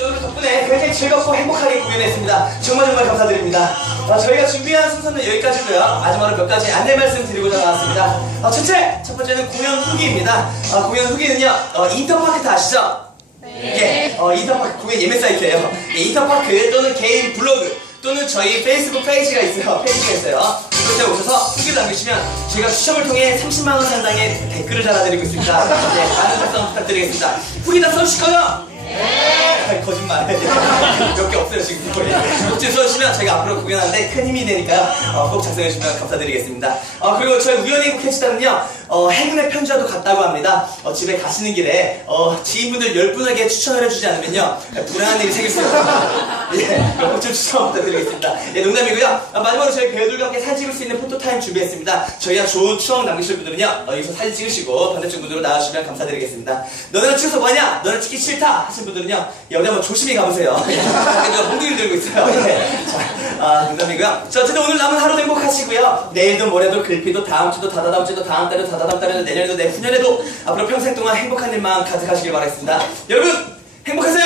여러분 덕분에 굉장히 즐겁고 행복하게 공연했습니다. 정말 정말 감사드립니다. 어, 저희가 준비한 순서는 여기까지고요. 마지막으로 몇 가지 안내 말씀 드리고자 나왔습니다. 어, 첫째, 첫 번째는 공연 후기입니다. 어, 공연 후기는요, 어, 인터파크 다 아시죠? 예, 어, 인터파크 공연 예매 사이트예요. 예, 인터파크 또는 개인 블로그 또는 저희 페이스북 페이지가 있어요. 페이지가 있어요. 그때 오셔서 후기를 남기시면 저희가 추첨을 통해 30만 원 상당의 댓글을 달아드리고 있습니다. 네, 많은 작성 부탁드리겠습니다. 후기 다 써주실 거요? 네. 거짓말. 몇 개 없어요 지금. 꼭좀 써주시면 저희가 앞으로 공연하는데 큰 힘이 되니까 어, 꼭 작성해주시면 감사드리겠습니다. 어, 그리고 저희 우연히 행복해지다는요 어, 행운의 편지라도 갔다고 합니다. 어, 집에 가시는 길에 어, 지인분들 10분에게 추천을 해주지 않으면요 불안한 일이 생길 수 있습니다. 예, 꼭좀 추천 부탁드리겠습니다. 예, 농담이고요. 어, 마지막으로 저희 배우들과 함께 사진 찍을 수 있는 포토타임 준비했습니다. 저희와 좋은 추억 남기실 분들은요 어, 여기서 사진 찍으시고 반대쪽 문으로 나와주시면 감사드리겠습니다. 너네는 찍어서 뭐냐? 너는 찍기 싫다 하신 분들은요 여기 한번 조심히 가보세요. 그래도 홍두를 들고 있어요. 예. 자, 아, 농담이고요. 자, 어쨌든 오늘 남은 하루도 행복하시고요. 내일도 모레도 글피도 다음 주도 다다다음 주도 다음 달에도 다다다음 달에도 내년에도 내후년에도 앞으로 평생 동안 행복한 일만 가득하시길 바라겠습니다. 여러분 행복하세요.